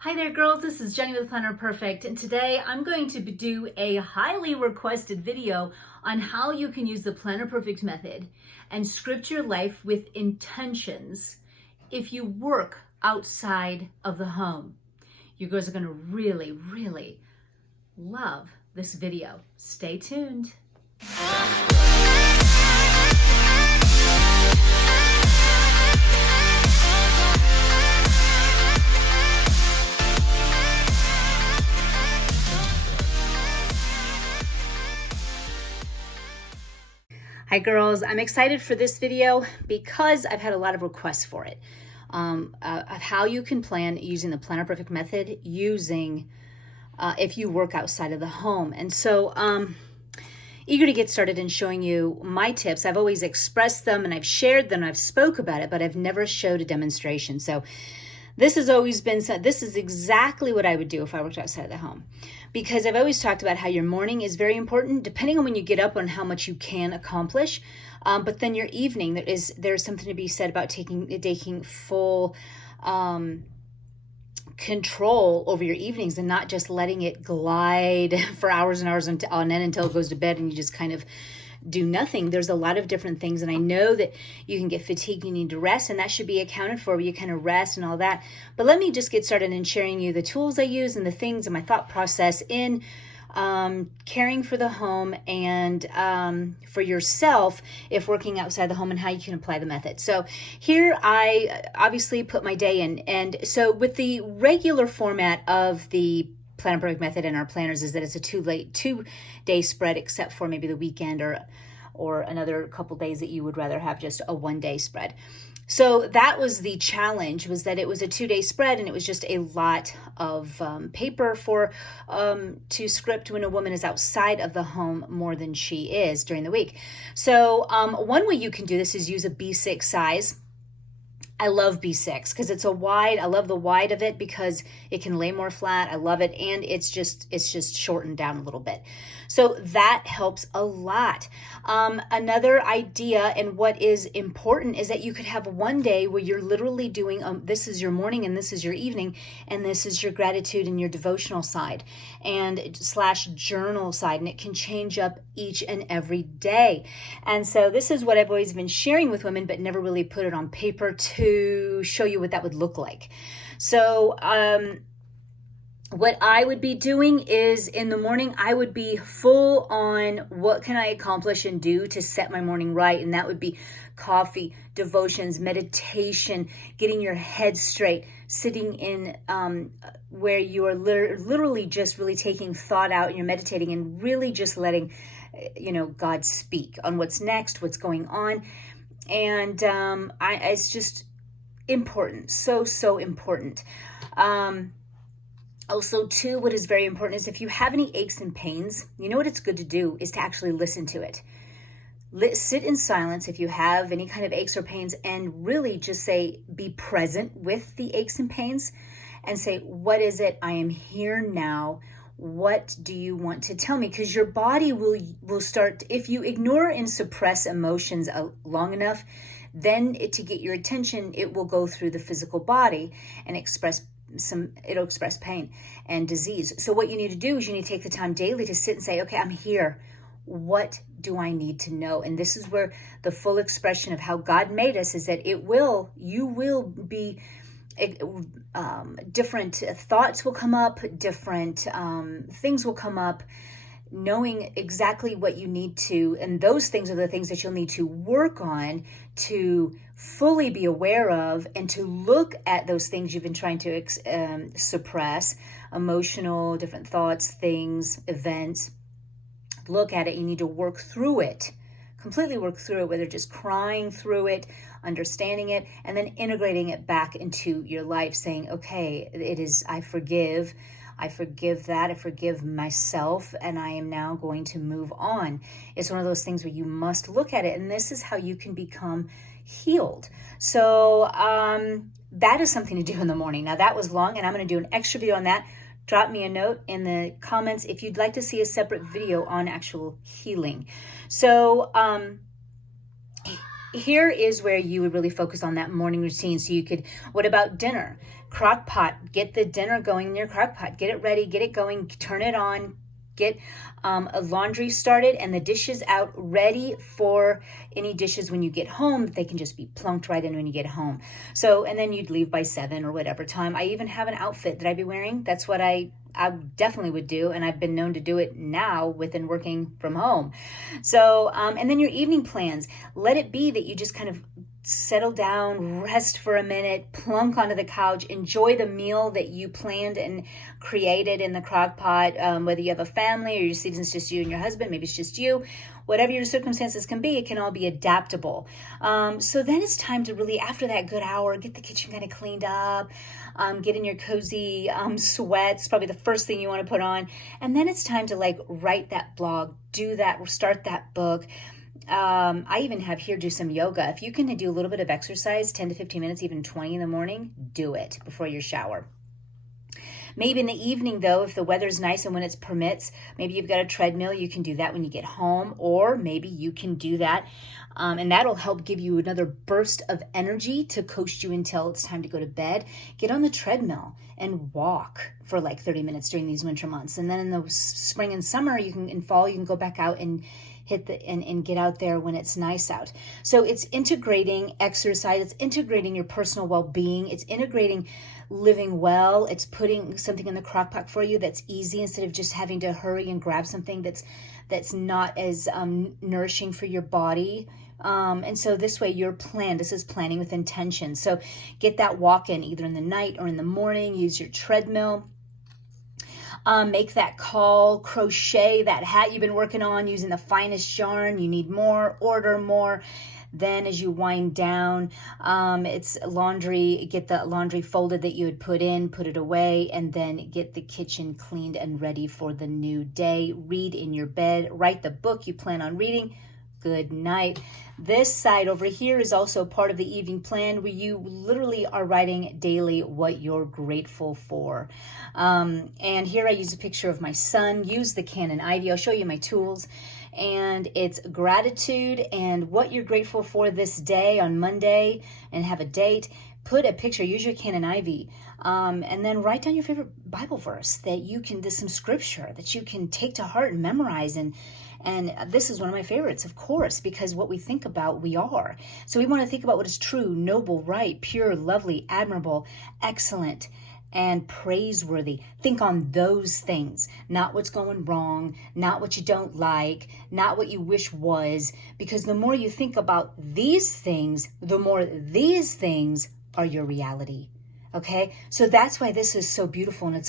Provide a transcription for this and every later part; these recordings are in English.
Hi there girls, this is Jenny with Planner Perfect, and today I'm going to do a highly requested video on how you can use the Planner Perfect method and script your life with intentions if you work outside of the home. You girls are going to really love this video. Stay tuned. Hi girls, I'm excited for this video because I've had a lot of requests for it, of how you can plan using the Planner Perfect method if you work outside of the home. And so eager to get started in showing you my tips. I've always expressed them and I've shared them, I've spoke about it, but I've never showed a demonstration. So this has always been, this is exactly what I would do if I worked outside of the home. Because I've always talked about how your morning is very important, depending on when you get up on how much you can accomplish. But then your evening, there's something to be said about taking full control over your evenings and not just letting it glide for hours and hours on end until it goes to bed and you just kind of do nothing. There's a lot of different things, and I know that you can get fatigued, you need to rest, and that should be accounted for where you kind of rest and all that. But let me just get started in sharing you the tools I use and the things and my thought process in caring for the home and for yourself if working outside the home, and how you can apply the method. So here I obviously put my day in, and so with the regular format of the Planner Perfect method and our planners is that it's a two-day spread, except for maybe the weekend or another couple days that you would rather have just a one-day spread. So that was the challenge, was that it was a 2-day spread, and it was just a lot of paper to script when a woman is outside of the home more than she is during the week. So one way you can do this is use a B6 size. I love B6 because it's a wide. I love the wide of it because it can lay more flat. I love it, and it's just shortened down a little bit. So that helps a lot. Another idea, and what is important, is that you could have one day where you're literally doing this is your morning and this is your evening, and this is your gratitude and your devotional side and / journal side, and it can change up each and every day. And so this is what I've always been sharing with women, but never really put it on paper to show you what that would look like. So what I would be doing is in the morning, I would be full on what can I accomplish and do to set my morning right. And that would be coffee, devotions, meditation, getting your head straight, sitting in where you are literally just really taking thought out, and you're meditating and really just letting, God speak on what's next, what's going on. And it's just important, so important. Also, too, what is very important is if you have any aches and pains, you know what it's good to do is to actually listen to it. Sit in silence if you have any kind of aches or pains, and really just be present with the aches and pains and say, what is it? I am here now. What do you want to tell me? Because your body will start, if you ignore and suppress emotions long enough, then to get your attention, it will go through the physical body and it'll express pain and disease. So what you need to do is you need to take the time daily to sit and say, okay, I'm here. What do I need to know? And this is where the full expression of how God made us is that you will be, different thoughts will come up, different things will come up, knowing exactly what you need to, and those things are the things that you'll need to work on to fully be aware of, and to look at those things you've been trying to suppress, emotional, different thoughts, things, events. Look at it. You need to work through it, completely work through it, whether just crying through it, understanding it, and then integrating it back into your life, saying, okay, I forgive that, I forgive myself, and I am now going to move on. It's one of those things where you must look at it, and this is how you can become healed. So that is something to do in the morning. Now that was long, and I'm going to do an extra video on that. Drop me a note in the comments if you'd like to see a separate video on actual healing. So here is where you would really focus on that morning routine. So you could, what about dinner? Crock pot, get the dinner going in your crock pot. Get it ready, get it going, turn it on, get a laundry started and the dishes out ready for any dishes when you get home. They can just be plunked right in when you get home. So, and then you'd leave by 7 or whatever time. I even have an outfit that I'd be wearing. That's what I definitely would do, and I've been known to do it now within working from home. So, and then your evening plans, let it be that you just kind of settle down, rest for a minute, plunk onto the couch, enjoy the meal that you planned and created in the crock pot, whether you have a family or your season's just you and your husband, maybe it's just you. Whatever your circumstances can be, it can all be adaptable. So then it's time to really, after that good hour, get the kitchen kind of cleaned up, get in your cozy sweats, probably the first thing you want to put on. And then it's time to like write that blog, do that, start that book. I even have here do some yoga. If you can do a little bit of exercise, 10 to 15 minutes, even 20 in the morning, do it before your shower. Maybe in the evening, though, if the weather's nice and when it permits, maybe you've got a treadmill, you can do that when you get home, or maybe you can do that, and that'll help give you another burst of energy to coast you until it's time to go to bed. Get on the treadmill and walk for like 30 minutes during these winter months. And then in the spring and summer, in fall, you can go back out and and get out there when it's nice out. So it's integrating exercise, it's integrating your personal well-being, it's integrating living well, it's putting something in the crock pot for you that's easy instead of just having to hurry and grab something that's not as nourishing for your body. And so this way this is planning with intention. So get that walk in either in the night or in the morning, use your treadmill. Make that call, crochet that hat you've been working on using the finest yarn. You need more, order more. Then as you wind down, it's laundry, get the laundry folded that you had put in, put it away, and then get the kitchen cleaned and ready for the new day. Read in your bed, write the book you plan on reading. Good night. This side over here is also part of the evening plan where you literally are writing daily what you're grateful for. And here I use a picture of my son. Use the Canon Ivy. I'll show you my tools. And it's gratitude and what you're grateful for this day on Monday, and have a date. Put a picture, use your Canon Ivy, and then write down your favorite Bible verse that there's some scripture that you can take to heart and memorize. And this is one of my favorites, of course, because what we think about, we are. So we want to think about what is true, noble, right, pure, lovely, admirable, excellent, and praiseworthy. Think on those things, not what's going wrong, not what you don't like, not what you wish was, because the more you think about these things, the more these things are your reality. Okay, so that's why this is so beautiful, and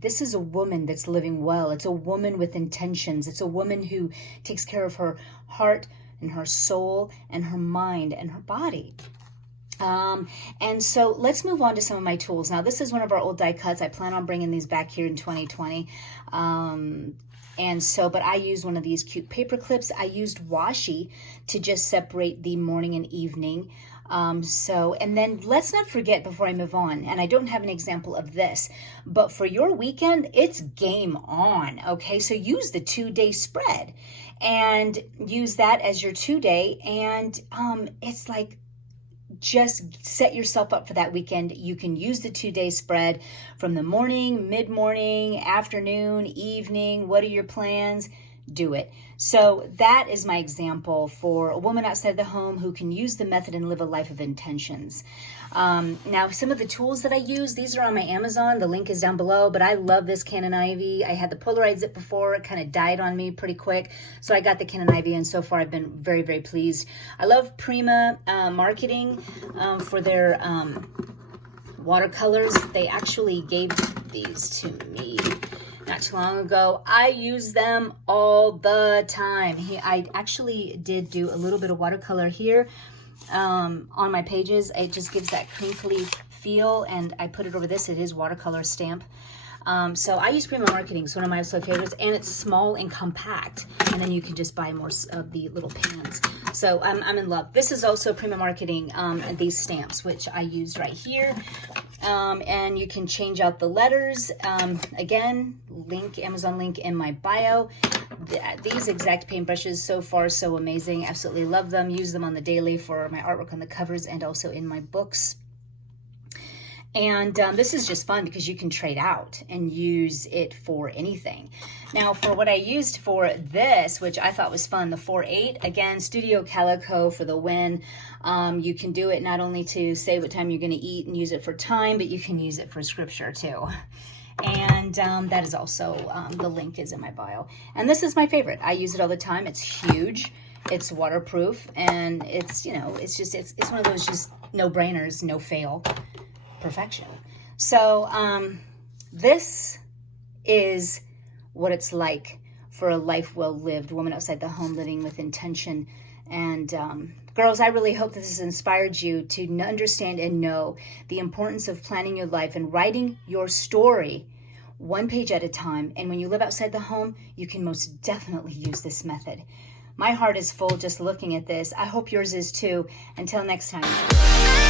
this is a woman that's living well. It's a woman with intentions. It's a woman who takes care of her heart and her soul and her mind and her body. And so let's move on to some of my tools. Now, this is one of our old die cuts. I plan on bringing these back here in 2020. But I used one of these cute paper clips. I used washi to just separate the morning and evening. And then let's not forget before I move on, and I don't have an example of this, but for your weekend, it's game on, okay? So use the 2-day spread and use that as your 2-day, and it's like, just set yourself up for that weekend. You can use the 2-day spread from the morning, mid-morning, afternoon, evening. What are your plans? Do it. So that is my example for a woman outside the home who can use the method and live a life of intentions. Now, some of the tools that I use, these are on my Amazon. The link is down below, but I love this Canon Ivy. I had the Polaroid Zip before. It kind of died on me pretty quick. So I got the Canon Ivy, and so far I've been very, very pleased. I love Prima Marketing for their watercolors. They actually gave these to me not too long ago. I use them all the time. I actually did do a little bit of watercolor here on my pages. It just gives that crinkly feel, and I put it over this. It is watercolor stamp. So I use Prima Marketing. It's one of my absolute favorites, and it's small and compact, and then you can just buy more of the little pans. So I'm in love. This is also Prima Marketing, these stamps, which I used right here. And you can change out the letters. Again, Amazon link in my bio. These exact paintbrushes, so far, so amazing. Absolutely love them. Use them on the daily for my artwork on the covers and also in my books. And this is just fun because you can trade out and use it for anything. Now, for what I used for this, which I thought was fun, the 4/8, again, Studio Calico for the win. You can do it not only to say what time you're going to eat and use it for time, but you can use it for scripture too. And that is also, the link is in my bio. And this is my favorite. I use it all the time. It's huge. It's waterproof. And it's, you know, it's one of those just no-brainers, no fail. Perfection. So this is what it's like for a life well lived, woman outside the home living with intention. And girls, I really hope this has inspired you to understand and know the importance of planning your life and writing your story one page at a time. And when you live outside the home, you can most definitely use this method. My heart is full just looking at this. I hope yours is too. Until next time.